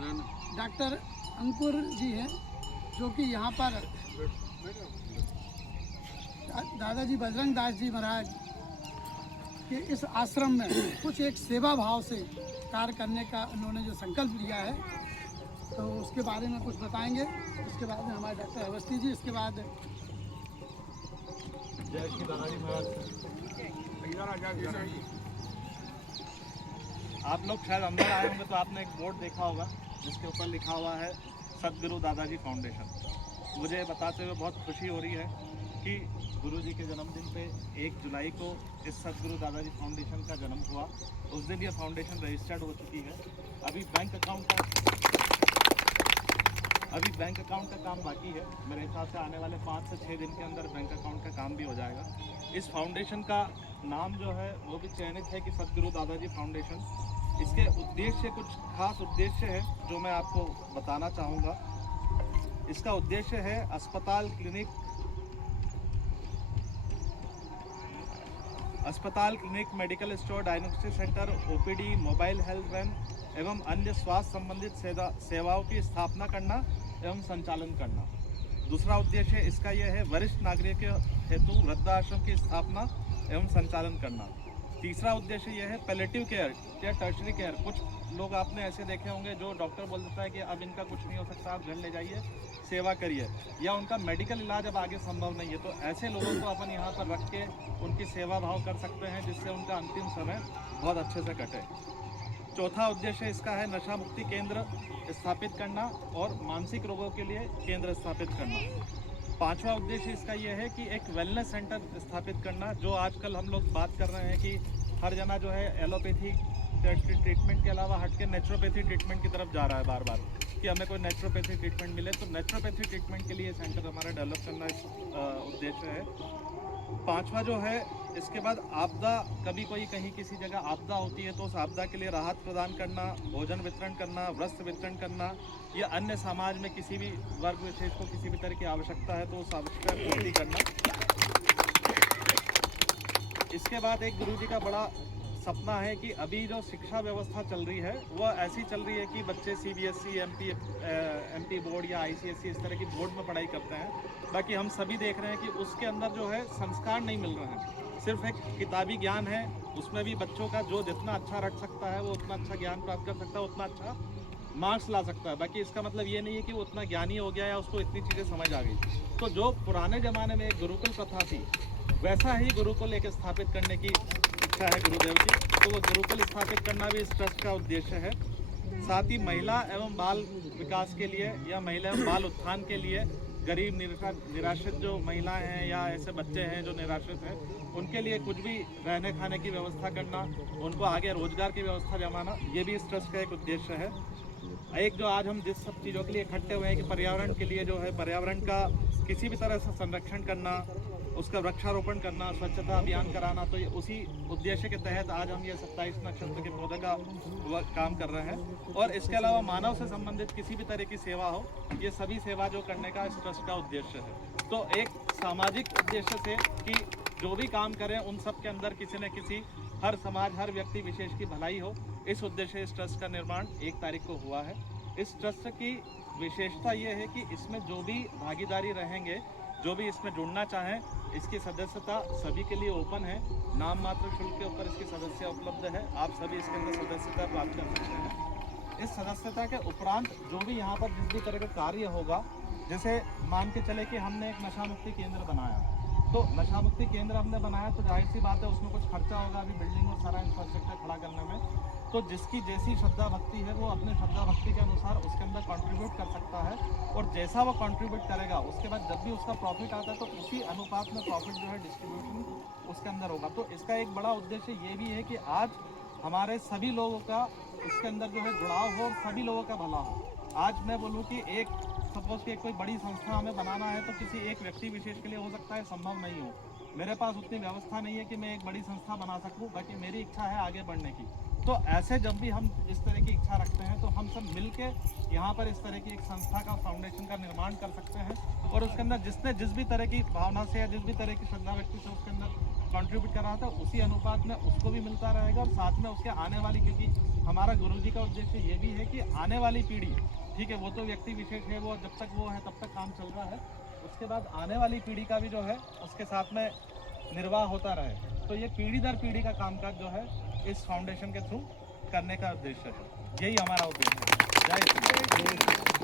Doctor अंकुर जी हैं, जो कि यहाँ पर दादाजी बजरंग दास जी महाराज के इस आश्रम में कुछ एक सेवा भाव से कार्य करने का उन्होंने जो संकल्प लिया है, तो उसके बारे में कुछ बताएंगे। उसके बाद में हमारे डॉक्टर अवस्थी जी, इसके बाद जय श्री दादाजी महाराज। आप लोग शायद अंदर आए होंगे तो आपने एक बोर्ड देखा होगा जिसके ऊपर लिखा हुआ है सदगुरु दादाजी फाउंडेशन। मुझे बताते हुए बहुत खुशी हो रही है कि गुरु जी के जन्मदिन पे 1 जुलाई को इस सदगुरु दादाजी फाउंडेशन का जन्म हुआ। उस दिन ये फाउंडेशन रजिस्टर्ड हो चुकी है। अभी बैंक अकाउंट का काम बाकी है। मेरे हिसाब से आने वाले 5 से 6 दिन के अंदर बैंक अकाउंट का काम भी हो जाएगा। इस फाउंडेशन का नाम जो है वो भी चयनित है कि सदगुरु दादाजी फाउंडेशन। इसके उद्देश्य, कुछ खास उद्देश्य है जो मैं आपको बताना चाहूँगा। इसका उद्देश्य है अस्पताल, clinic, medical store, diagnostic centre, OPD, mobile health van एवं अन्य स्वास्थ्य संबंधित सेवाओं की स्थापना करना एवं संचालन करना। दूसरा उद्देश्य इसका यह है वरिष्ठ नागरिकों हेतु वृद्धाश्रम की स्थापना एवं संचालन करना। तीसरा उद्देश्य यह है पैलेटिव केयर या टर्शरी केयर। कुछ लोग आपने ऐसे देखे होंगे जो डॉक्टर बोल देता है कि अब इनका कुछ नहीं हो सकता, आप घर ले जाइए, सेवा करिए, या उनका मेडिकल इलाज अब आगे संभव नहीं है, तो ऐसे लोगों को अपन यहाँ पर रख के उनकी सेवा भाव कर सकते हैं, जिससे उनका अंतिम समय बहुत अच्छे से कटे। चौथा उद्देश्य इसका है नशा मुक्ति केंद्र स्थापित करना और मानसिक रोगों के लिए केंद्र स्थापित करना। पांचवा उद्देश्य इसका यह है कि एक वेलनेस सेंटर स्थापित करना। जो आजकल हम लोग बात कर रहे हैं कि हर जना जो है एलोपैथी ट्रीटमेंट के अलावा हट के नेचुरोपैथी ट्रीटमेंट की तरफ जा रहा है बार बार, कि हमें कोई नेचुरोपैथी ट्रीटमेंट मिले, तो नेचुरोपैथी ट्रीटमेंट के लिए सेंटर हमारा डेवलप करना इस उद्देश्य है। पांचवा जो है इसके बाद आपदा, कभी कोई कहीं किसी जगह आपदा होती है तो उस आपदा के लिए राहत प्रदान करना, भोजन वितरण करना, वस्त्र वितरण करना, या अन्य समाज में किसी भी वर्ग विशेष को किसी भी तरह की आवश्यकता है तो उस आवश्यकता पूर्ति करना। इसके बाद एक गुरु जी का बड़ा सपना है कि अभी जो शिक्षा व्यवस्था चल रही है वह ऐसी चल रही है कि बच्चे CBSE, MP बोर्ड या ICSE इस तरह की बोर्ड में पढ़ाई करते हैं। बाकी हम सभी देख रहे हैं कि उसके अंदर जो है संस्कार नहीं मिल रहे हैं, सिर्फ एक किताबी ज्ञान है। उसमें भी बच्चों का जो जितना अच्छा रख सकता है वो उतना अच्छा ज्ञान प्राप्त कर सकता है, उतना अच्छा मार्क्स ला सकता है। बाकी इसका मतलब ये नहीं है कि वो उतना ज्ञानी हो गया या उसको इतनी चीज़ें समझ आ गई। तो जो पुराने ज़माने में एक गुरुकुल प्रथा थी, वैसा ही गुरुकुल एक स्थापित करने की इच्छा है गुरुदेव की। तो वो गुरुकुल स्थापित करना भी इस ट्रस्ट का उद्देश्य है। साथ ही महिला एवं बाल विकास के लिए या महिला एवं बाल उत्थान के लिए गरीब निराश्रित जो महिलाएं हैं या ऐसे बच्चे हैं जो निराश्रित हैं, उनके लिए कुछ भी रहने खाने की व्यवस्था करना, उनको आगे रोजगार की व्यवस्था जमाना, ये भी इस ट्रस्ट का एक उद्देश्य है। एक जो आज हम जिस सब चीज़ों के लिए इकट्ठे हुए हैं कि पर्यावरण के लिए जो है पर्यावरण का किसी भी तरह से संरक्षण करना, उसका वृक्षारोपण करना, स्वच्छता अभियान कराना, तो ये उसी उद्देश्य के तहत आज हम ये 27 नक्षत्र के पौधे का काम कर रहे हैं। और इसके अलावा मानव से संबंधित किसी भी तरह की सेवा हो, ये सभी सेवा जो करने का इस ट्रस्ट का उद्देश्य है। तो एक सामाजिक उद्देश्य से कि जो भी काम करें उन सब के अंदर किसी न किसी, हर समाज, हर व्यक्ति विशेष की भलाई हो, इस उद्देश्य इस ट्रस्ट का निर्माण 1 तारीख को हुआ है। इस ट्रस्ट की विशेषता ये है कि इसमें जो भी भागीदारी रहेंगे, जो भी इसमें जुड़ना चाहें, इसकी सदस्यता सभी के लिए ओपन है। नाम मात्र शुल्क के ऊपर इसकी सदस्यता उपलब्ध है। आप सभी इसके अंदर सदस्यता प्राप्त कर सकते हैं। इस सदस्यता के उपरांत जो भी यहाँ पर जिस भी तरह का कार्य होगा, जैसे मान के चले कि हमने एक नशा मुक्ति केंद्र बनाया, तो नशा मुक्ति केंद्र हमने बनाया तो जाहिर सी बात है उसमें कुछ खर्चा होगा अभी बिल्डिंग और सारा इंफ्रास्ट्रक्चर खड़ा करने में। तो जिसकी जैसी श्रद्धा भक्ति है वो अपने श्रद्धा भक्ति के अनुसार उसके अंदर कंट्रीब्यूट कर सकता है, और जैसा वो कंट्रीब्यूट करेगा उसके बाद जब भी उसका प्रॉफिट आता है तो उसी अनुपात में प्रॉफिट जो है डिस्ट्रीब्यूशन उसके अंदर होगा। तो इसका एक बड़ा उद्देश्य ये भी है कि आज हमारे सभी लोगों का इसके अंदर जो है जुड़ाव हो और सभी लोगों का भला हो। आज मैं बोलूँ कि एक सपोज कि कोई बड़ी संस्था हमें बनाना है तो किसी एक व्यक्ति विशेष के लिए हो सकता है संभव नहीं हो, मेरे पास उतनी व्यवस्था नहीं है कि मैं एक बड़ी संस्था बना सकूं, बाकी मेरी इच्छा है आगे बढ़ने की। तो ऐसे जब भी हम इस तरह की इच्छा रखते हैं तो हम सब मिलके यहाँ पर इस तरह की एक संस्था का, फाउंडेशन का निर्माण कर सकते हैं, और उसके अंदर जिसने जिस भी तरह की भावना से या जिस भी तरह की श्रद्धा व्यक्ति से उसके अंदर कंट्रीब्यूट कर रहा था, उसी अनुपात में उसको भी मिलता रहेगा और साथ में उसके आने वाली, क्योंकि हमारा गुरुजी का उद्देश्य ये भी है कि आने वाली पीढ़ी, ठीक है वो तो व्यक्ति विशेष है, वो जब तक वो है तब तक काम चल रहा है, उसके बाद आने वाली पीढ़ी का भी जो है उसके साथ में निर्वाह होता रहे। तो ये पीढ़ी दर पीढ़ी का कामकाज जो है इस फाउंडेशन के थ्रू करने का उद्देश्य है, यही हमारा उद्देश्य है। जय श्री राम।